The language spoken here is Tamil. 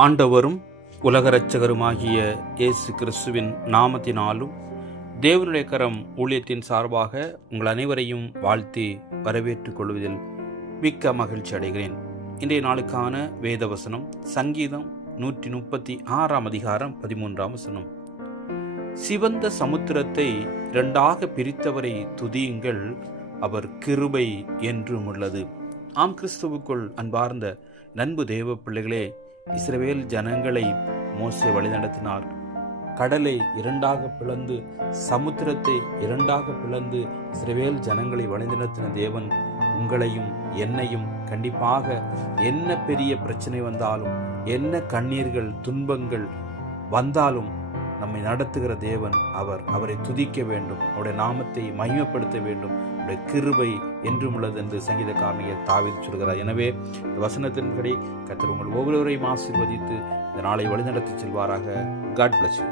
ஆண்டவரும் உலக இரட்சகருமாகிய இயேசு கிறிஸ்துவின் நாமத்தினாலும் தேவனுடைய கரம் ஊழியத்தின் சார்பாக உங்கள் அனைவரையும் வாழ்த்தி வரவேற்றுக் கொள்வதில் மிக்க மகிழ்ச்சி அடைகிறேன். இன்றைய நாளுக்கான வேதவசனம் சங்கீதம் 136 அதிகாரம் 13 வசனம். சிவந்த சமுத்திரத்தை இரண்டாக பிரித்தவரை துதியுங்கள், அவர் கிருபை என்றும் உள்ளது. ஆம், கிறிஸ்துவுக்குள் அன்பார்ந்த நண்பு தேவ பிள்ளைகளே, இஸ்ரவேல் ஜனங்களை மோசே வழிநடத்தினார். கடலை இரண்டாக பிளந்து, சமுத்திரத்தை இரண்டாக பிளந்து இஸ்ரவேல் ஜனங்களை வழிநடத்தின தேவன் உங்களையும் என்னையும் கண்டிப்பாக என்ன பெரிய பிரச்சனை வந்தாலும், என்ன கண்ணீர்கள் துன்பங்கள் வந்தாலும் நம்மை நடத்துகிற தேவன். அவரை துதிக்க வேண்டும், அவருடைய நாமத்தை மகிமைப்படுத்த வேண்டும். அவருடைய கிருபை என்றும் உள்ளது என்று சங்கீதக்காரனாகிய தாவீது சொல்கிறார். எனவே இந்த வசனத்தின்படி கர்த்தர் உங்கள் ஒவ்வொருவரையும் ஆசீர்வதித்து இந்த நாளை வழிநடத்தி செல்வாராக. God bless you.